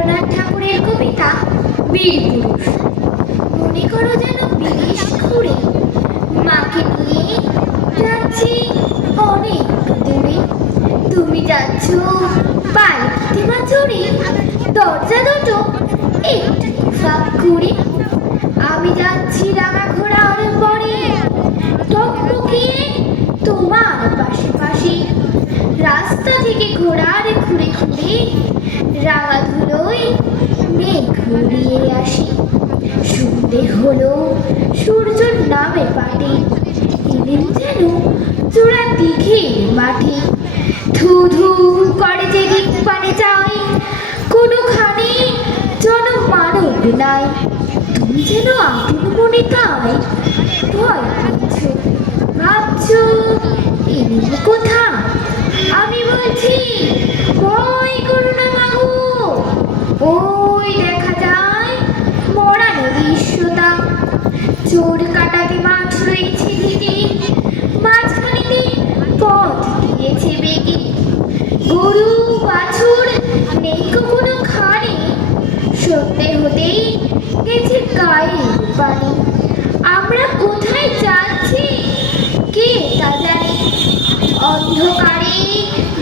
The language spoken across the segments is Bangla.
রবীন্দ্রনাথ ঠাকুরের কবিতা বীর পুরুষ মনে করো যেন বিদেশ ঘুরে মাকে নিয়ে যাচ্ছি অনেক দূরে তুমি যাচ্ছ পালকিতে মা চড়ে দরজা দুটো একটু ফাঁক করে। আমি যাচ্ছি রাঙা ঘোড়ার পরে টকটকিয়ে তোমার পাশে পাশে। রাস্তা থেকে ঘোড়ার ঘুরে ঘুরে রাঙা ধুলোয় মেঘ ঘুরিয়ে আসি। সন্ধে হলো সূর্যর নামে পাটে। এলেন যেন চূড়া দিঘে মাঠে। ধু ধু করে যে দিক পানে যাই কোনোখানে জন মানব নাই। তুমি যেন আপন মনে তাই ভয় করছ ভাবছ এমনি কোথা আমি বলছি ভয় করো না মাগো ওই দেখা যায় মরা নদীর চোর কাটাতে মাছ রয়েছে দিদি মাঝখানেতে পথ দিয়েছে বেগে। গরু, বাছুর নেই কোনো খানে সত্যি হতেই গেছে গায়ে পানি। আমরা কোথায় যাচ্ছি কে তা জানে। অন্ধকারে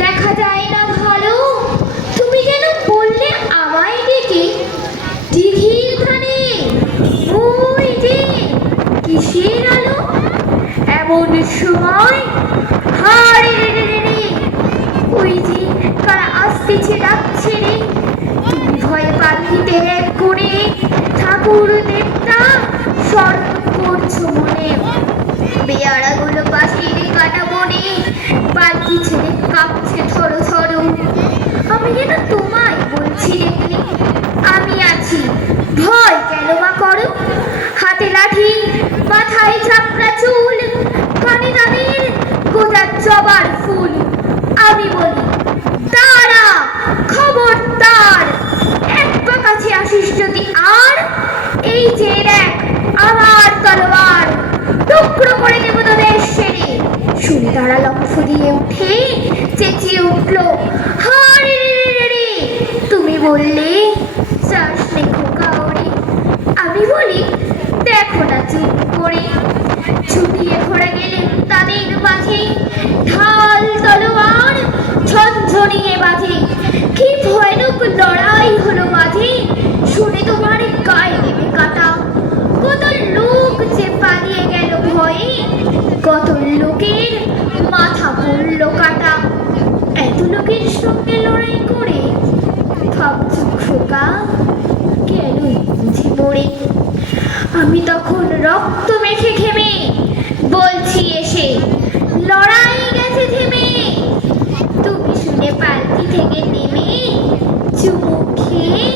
দেখা যায় না ভালো তুমি যেন বললে আমায় ডেকে দিঘির ধানে ওই যে কিসের আলো এমন সময়? হারে রে রে রে রে ওই যে কারা আসতেছে ডাকছে রে। ভয়ে পাল্লিতে এক করে ঠাকুর দেবতা স্মরণ করছ মনে। বেয়ারাগুলো পাশে লক্ষ দিয়ে উঠে চেঁচিয়ে উঠল, হরে রে তুমি বললে চাষ দেখো কাউরে। আমি বলি, দেখো না চুপ করে। ছুটিয়ে ঘোরা গেলে তাদের মাঝে ঢাল তলোয়ার ঝনঝনিয়ে বাজে কি ভয়ানক লড়াই হলো মাঝে শুনে তোমার গায়ে দেবে কাটা কত লোক যে পালিয়ে গেল ভয়ে কত লোকের মাথা পড়ল কাটা এত লোকের সঙ্গে লড়াই করে ভাবছ খোকা কেন বুঝি মরে? আমি তখন রক্ত মেখে ঘেমে বলছি এসে, লড়াই গেছে থেমে। তুমি শুনে পালকি থেকে নেমে খেয়ে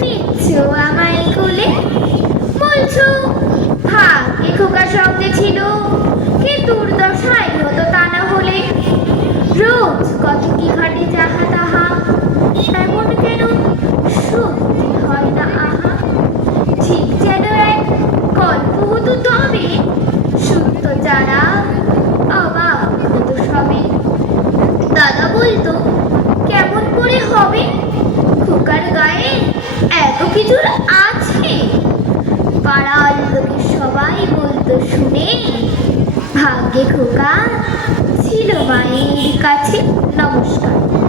নিচ্ছ আমায় কোলে। বলছো, ভাগ্যে খোকার সঙ্গে ছিল, কি দুর্দশাই হতো তা না হলে। রোজ কত কি ঘটে যাহা তাহা এমন কেন সত্যি হয় না আহা ঠিক যেন এক গল্প হতো তবে শুনত যারা অবাক হতো সবে দাদা বলতো কেমন করে হবে খোকার গায়ে এত কিছুর আছে? পাড়ার লোকে সবাই বলতো, শুনে ভাগ্যে খোকা ছিল মায়ের কাছে নমস্কার।